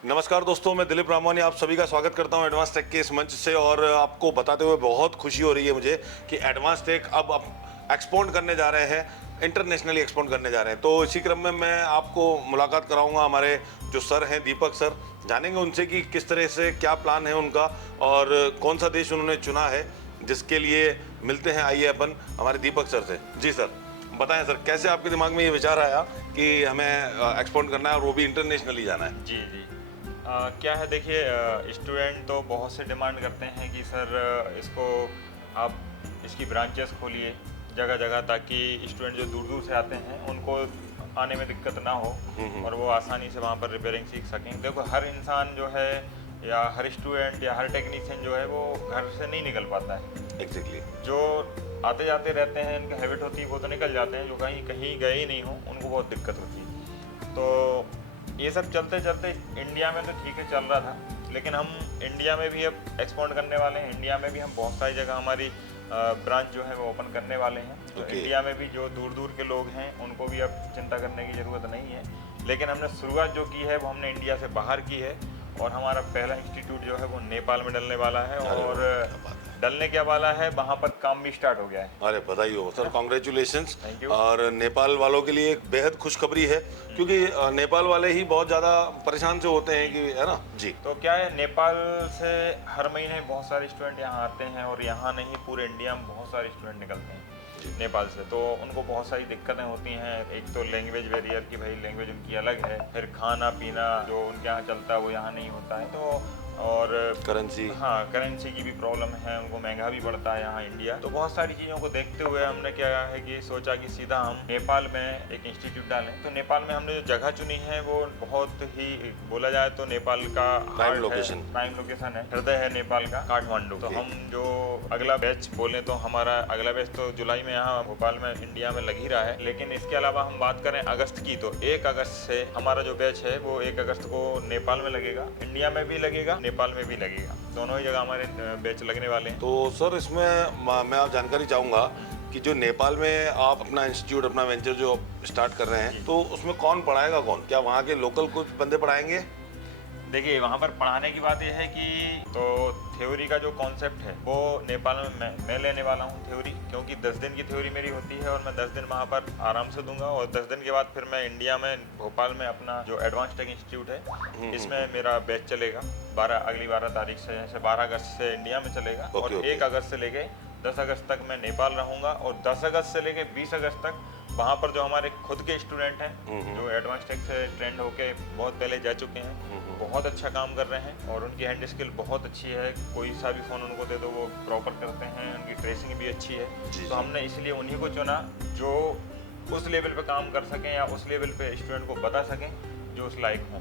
नमस्कार दोस्तों, मैं दिलीप रामवानी आप सभी का स्वागत करता हूं एडवांस टेक के इस मंच से। और आपको बताते हुए बहुत खुशी हो रही है मुझे कि एडवांस टेक अब एक्सपोर्ट करने जा रहे हैं, इंटरनेशनली एक्सपोर्ट करने जा रहे हैं। तो इसी क्रम में मैं आपको मुलाकात कराऊंगा हमारे जो सर हैं, दीपक सर। जानेंगे उनसे कि किस तरह से क्या प्लान है उनका और कौन सा देश उन्होंने चुना है जिसके लिए मिलते हैं। आइए अपन हमारे दीपक सर से। जी सर, बताएं सर, कैसे आपके दिमाग में ये विचार आया कि हमें एक्सपोर्ट करना है और वो भी इंटरनेशनली जाना है? जी जी। क्या है, देखिए, स्टूडेंट तो बहुत से डिमांड करते हैं कि सर इसको आप इसकी ब्रांचेस खोलिए जगह जगह, ताकि स्टूडेंट जो दूर दूर से आते हैं उनको आने में दिक्कत ना हो और वो आसानी से वहाँ पर रिपेयरिंग सीख सकें। देखो, हर इंसान जो है या हर स्टूडेंट या हर टेक्नीशियन जो है वो घर से नहीं निकल पाता है। एग्जैक्टली। जो आते जाते रहते हैं, इनकी हैबिट होती है, वो तो निकल जाते हैं। जो कहीं कहीं गए ही नहीं हों उनको बहुत दिक्कत होती है। तो ये सब चलते चलते इंडिया में तो ठीक है चल रहा था, लेकिन हम इंडिया में भी अब एक्सपोर्ट करने वाले हैं। इंडिया में भी हम बहुत सारी जगह हमारी ब्रांच जो है वो ओपन करने वाले हैं। तो इंडिया में भी जो दूर दूर के लोग हैं उनको भी अब चिंता करने की ज़रूरत नहीं है। लेकिन हमने शुरुआत जो की है वो हमने इंडिया से बाहर की है और हमारा पहला इंस्टीट्यूट जो है वो नेपाल में डलने वाला है और डलने के वाला है, वहाँ पर काम भी स्टार्ट हो गया है। अरे बधाई हो सर, कॉन्ग्रेचुलेशंस। Thank you. और नेपाल वालों के लिए एक बेहद खुशखबरी है क्योंकि नेपाल वाले ही बहुत ज़्यादा परेशान से होते हैं कि, है ना जी। तो क्या है, नेपाल से हर महीने बहुत सारे स्टूडेंट यहाँ आते हैं और यहाँ नहीं पूरे इंडिया में बहुत सारे स्टूडेंट निकलते हैं नेपाल से। तो उनको बहुत सारी दिक्कतें होती हैं। एक तो लैंग्वेज बैरियर की, भाई लैंग्वेज उनकी अलग है, फिर खाना पीना जो उनके यहाँ चलता है वो यहाँ नहीं होता है। तो और करेंसी, हाँ, करेंसी की भी प्रॉब्लम है, उनको महंगा भी पड़ता है यहाँ इंडिया। तो बहुत सारी चीज़ों को देखते हुए हमने क्या है कि सोचा कि सीधा हम नेपाल में एक इंस्टीट्यूट डालें। तो नेपाल में हमने जो जगह चुनी है वो बहुत ही, बोला जाए तो नेपाल का प्राइम लोकेशन है, हृदय है नेपाल का, काठमांडू। तो हम जो अगला बैच बोले तो हमारा अगला बैच तो जुलाई में यहाँ भोपाल में इंडिया में लग ही रहा है। लेकिन इसके अलावा हम बात करें अगस्त की, तो 1 अगस्त से हमारा जो बैच है वो 1 अगस्त को नेपाल में लगेगा, इंडिया में भी लगेगा, नेपाल में भी लगेगा। दोनों ही जगह हमारे बैच लगने वाले हैं। तो सर इसमें मैं आप जानकारी चाहूँगा कि जो नेपाल में आप अपना इंस्टीट्यूट, अपना वेंचर जो स्टार्ट कर रहे हैं, तो उसमें कौन पढ़ाएगा? कौन, क्या वहाँ के लोकल कुछ बंदे पढ़ाएंगे? देखिए, वहाँ पर पढ़ाने की बात यह है कि तो थ्योरी का जो कॉन्सेप्ट है वो नेपाल में मैं लेने वाला हूँ थ्योरी, क्योंकि 10 दिन की थ्योरी मेरी होती है और मैं 10 दिन वहाँ पर आराम से दूंगा। और 10 दिन के बाद फिर मैं इंडिया में भोपाल में अपना जो एडवांस टेक इंस्टीट्यूट है इसमें मेरा बैच चलेगा। अगली 12 तारीख से, जैसे 12 अगस्त से इंडिया में चलेगा और 1 अगस्त से लेके 10 अगस्त तक मैं नेपाल रहूँगा। और 10 अगस्त से लेके 20 अगस्त तक वहाँ पर जो हमारे खुद के स्टूडेंट हैं जो एडवांस टेक से ट्रेंड होके बहुत पहले जा चुके हैं, बहुत अच्छा काम कर रहे हैं और उनकी हैंड स्किल बहुत अच्छी है। कोई सा भी फ़ोन उनको दे दो वो प्रॉपर करते हैं, उनकी ट्रेसिंग भी अच्छी है। तो हमने इसलिए उन्हीं को चुना जो उस लेवल पे काम कर सकें या उस लेवल पे स्टूडेंट को बता सकें जो उस लायक हों।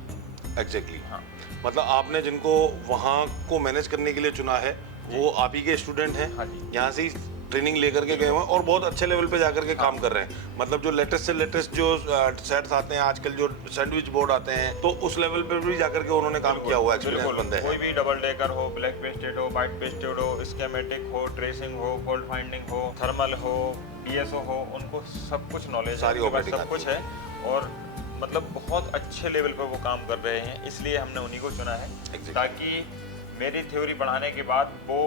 एग्जैक्टली। हाँ, मतलब आपने जिनको वहाँ को मैनेज करने के लिए चुना है वो आप ही के स्टूडेंट हैं? हाँ जी। यहाँ से ट्रेनिंग लेकर के गए हुए हैं और बहुत अच्छे लेवल पे जाकर के काम कर रहे हैं। मतलब जो लेटेस्ट से लेटेस्ट जो सेट्स आते हैं आजकल, जो सैंडविच बोर्ड आते हैं, तो उस लेवल पे भी जाकर के उन्होंने काम किया हुआ, एक्सपीरियंस बंदे हैं। कोई भी डबल डेकर हो, ब्लैक पेस्टेड हो, वाइट पेस्टेड हो, स्कीमेटिक हो, ट्रेसिंग हो, फॉल्ट फाइंडिंग हो, थर्मल हो, DSO हो, उनको सब कुछ नॉलेज है, सब कुछ है और मतलब बहुत अच्छे लेवल पर वो काम कर रहे हैं। इसलिए हमने उन्हीं को चुना है ताकि मेरी थ्योरी पढ़ाने के बाद वो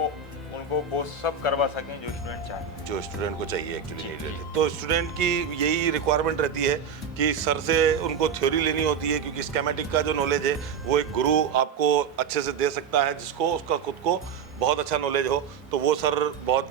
उनको वो सब करवा सकें जो स्टूडेंट चाहे, जो स्टूडेंट को चाहिए एक्चुअली। तो स्टूडेंट की यही रिक्वायरमेंट रहती है कि सर से उनको थ्योरी लेनी होती है, क्योंकि स्कीमेटिक का जो नॉलेज है वो एक गुरु आपको अच्छे से दे सकता है जिसको उसका खुद को बहुत अच्छा नॉलेज हो। तो वो सर बहुत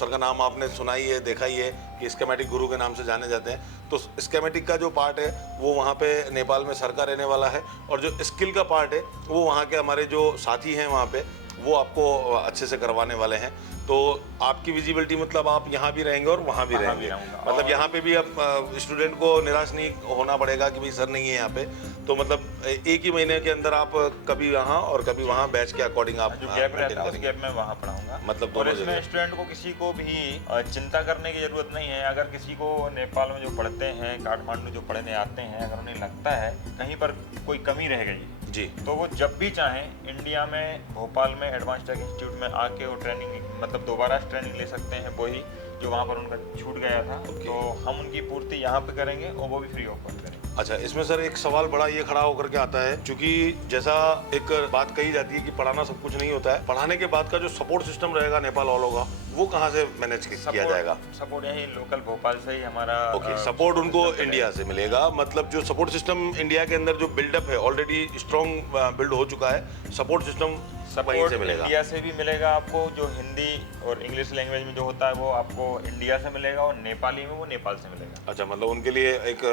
सर का नाम आपने सुना ही है, देखा ही है कि स्कीमेटिक गुरु के नाम से जाने जाते हैं। तो स्कीमेटिक का जो पार्ट है वो वहाँ पे नेपाल में सर का रहने वाला है और जो स्किल का पार्ट है वो वहाँ के हमारे जो साथी हैं वहाँ पे वो आपको अच्छे से करवाने वाले हैं। तो आपकी विजिबिलिटी मतलब आप यहाँ भी रहेंगे और वहाँ भी रहेंगे, मतलब यहाँ पे भी अब स्टूडेंट को निराश नहीं होना पड़ेगा कि भाई सर नहीं है यहाँ पे। तो मतलब एक ही महीने के अंदर आप कभी यहाँ और कभी वहाँ बैच के अकॉर्डिंग आप जो गैप रहता है उस गैप में वहाँ पढ़ाऊंगा। मतलब और इसमें स्टूडेंट को किसी को भी चिंता करने की जरूरत नहीं है। अगर किसी को नेपाल में जो पढ़ते हैं, काठमांडू जो पढ़ने आते हैं, अगर उन्हें लगता है कहीं पर कोई कमी रह गई जी, तो वो जब भी चाहें इंडिया में भोपाल में एडवांस टेक इंस्टीट्यूट में आके वो ट्रेनिंग, मतलब दोबारा ट्रेनिंग ले सकते हैं, वही जो वहाँ पर उनका छूट गया था। तो हम उनकी पूर्ति यहाँ पे करेंगे और वो भी फ्री ऑफ कॉस्ट करेंगे। अच्छा, इसमें सर एक सवाल बड़ा ये खड़ा होकर के आता है, क्योंकि जैसा एक बात कही जाती है कि पढ़ाना सब कुछ नहीं होता है, पढ़ाने के बाद का जो सपोर्ट सिस्टम रहेगा नेपाल वालों का, वो कहाँ से मैनेज किया जाएगा? सपोर्ट यही लोकल भोपाल से ही हमारा ओके, सपोर्ट उनको इंडिया से मिलेगा। मतलब जो सपोर्ट सिस्टम इंडिया के अंदर जो बिल्डअप है, ऑलरेडी स्ट्रॉन्ग बिल्ड हो चुका है, सपोर्ट सिस्टम वहीं सपोर्ट से मिलेगा। इंडिया से भी मिलेगा आपको। जो हिंदी और इंग्लिश लैंग्वेज में जो होता है वो आपको इंडिया से मिलेगा, और नेपाली में वो नेपाल से मिलेगा। अच्छा, मतलब उनके लिए एक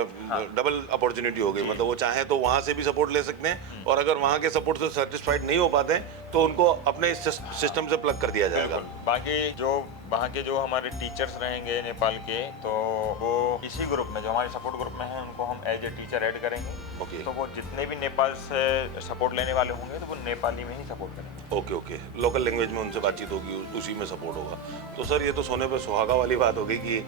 डबल अपॉर्चुनिटी हो गई। मतलब वो चाहे तो वहाँ से भी सपोर्ट ले सकते हैं, और अगर वहाँ के सपोर्ट से सेटिस्फाइड नहीं हो पाते हैं तो उनको अपने सिस्टम से प्लग कर दिया जाएगा। बाकी जो वहाँ के जो हमारे टीचर्स रहेंगे नेपाल के, तो वो इसी ग्रुप में जो हमारे सपोर्ट ग्रुप में हैं उनको हम एज ए टीचर ऐड करेंगे। ओके। तो वो जितने भी नेपाल से सपोर्ट लेने वाले होंगे तो वो नेपाली में ही सपोर्ट करेंगे। ओके ओके, लोकल लैंग्वेज में उनसे बातचीत होगी, उसी में सपोर्ट होगा। तो सर ये तो सोने पे सुहागा वाली बात हो गई कि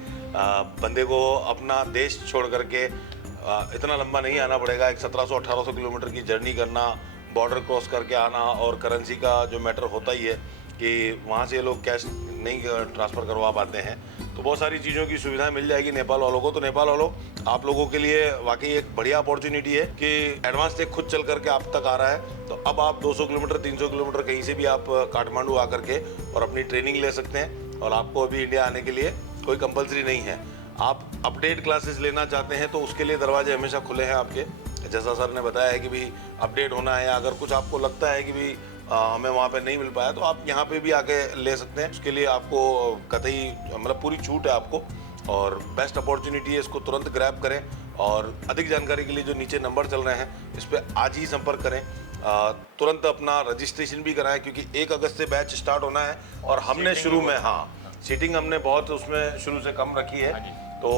बंदे को अपना देश छोड़ करके इतना लंबा नहीं आना पड़ेगा। एक 1700-1800 किलोमीटर की जर्नी करना, बॉर्डर क्रॉस करके आना, और करेंसी का जो मैटर होता ही है कि वहाँ से लोग कैश नहीं ट्रांसफ़र करवा पाते हैं। तो बहुत सारी चीज़ों की सुविधा मिल जाएगी नेपाल वालों को। तो नेपाल वालों, आप लोगों के लिए वाकई एक बढ़िया अपॉर्चुनिटी है कि एडवांस टेक खुद चल करके आप तक आ रहा है। तो अब आप 200 किलोमीटर 300 किलोमीटर कहीं से भी आप काठमांडू आकर के और अपनी ट्रेनिंग ले सकते हैं, और आपको अभी इंडिया आने के लिए कोई कंपलसरी नहीं है। आप अपडेट क्लासेस लेना चाहते हैं तो उसके लिए दरवाजे हमेशा खुले हैं आपके। जैसा सर ने बताया है कि भी अपडेट होना है, या अगर कुछ आपको लगता है कि भी हमें वहाँ पे नहीं मिल पाया, तो आप यहाँ पे भी आके ले सकते हैं। उसके लिए आपको कतई मतलब पूरी छूट है आपको, और बेस्ट अपॉर्चुनिटी है, इसको तुरंत ग्रैब करें। और अधिक जानकारी के लिए जो नीचे नंबर चल रहे हैं इस पर आज ही संपर्क करें। तुरंत अपना रजिस्ट्रेशन भी कराएं, क्योंकि 1 अगस्त से बैच स्टार्ट होना है, और हमने शुरू में सीटिंग हमने बहुत उसमें शुरू से कम रखी है, तो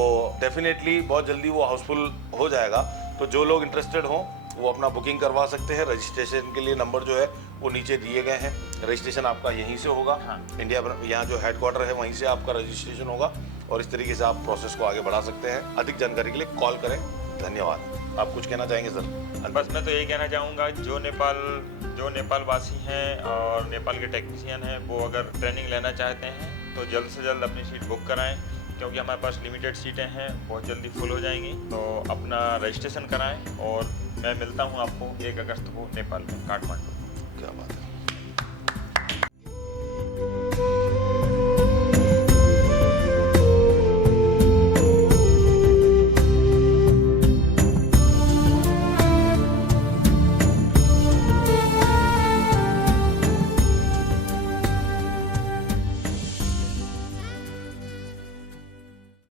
डेफिनेटली बहुत जल्दी वो हाउसफुल हो जाएगा। तो जो लोग इंटरेस्टेड हों वो अपना बुकिंग करवा सकते हैं। रजिस्ट्रेशन के लिए नंबर जो है वो नीचे दिए गए हैं। रजिस्ट्रेशन आपका यहीं से होगा, इंडिया यहाँ जो हेडक्वार्टर है वहीं से आपका रजिस्ट्रेशन होगा, और इस तरीके से आप प्रोसेस को आगे बढ़ा सकते हैं। अधिक जानकारी के लिए कॉल करें। धन्यवाद। आप कुछ कहना चाहेंगे सर? बस मैं तो यही कहना चाहूँगा, जो नेपाल वासी हैं और नेपाल के टेक्नीशियन हैं, वो अगर ट्रेनिंग लेना चाहते हैं तो जल्द से जल्द अपनी सीट बुक कराएं, क्योंकि हमारे पास लिमिटेड सीटें हैं, बहुत जल्दी फुल हो जाएंगी। तो अपना रजिस्ट्रेशन कराएं, और मैं मिलता हूं आपको 1 अगस्त को नेपाल में, काठमांडू। क्या बात है।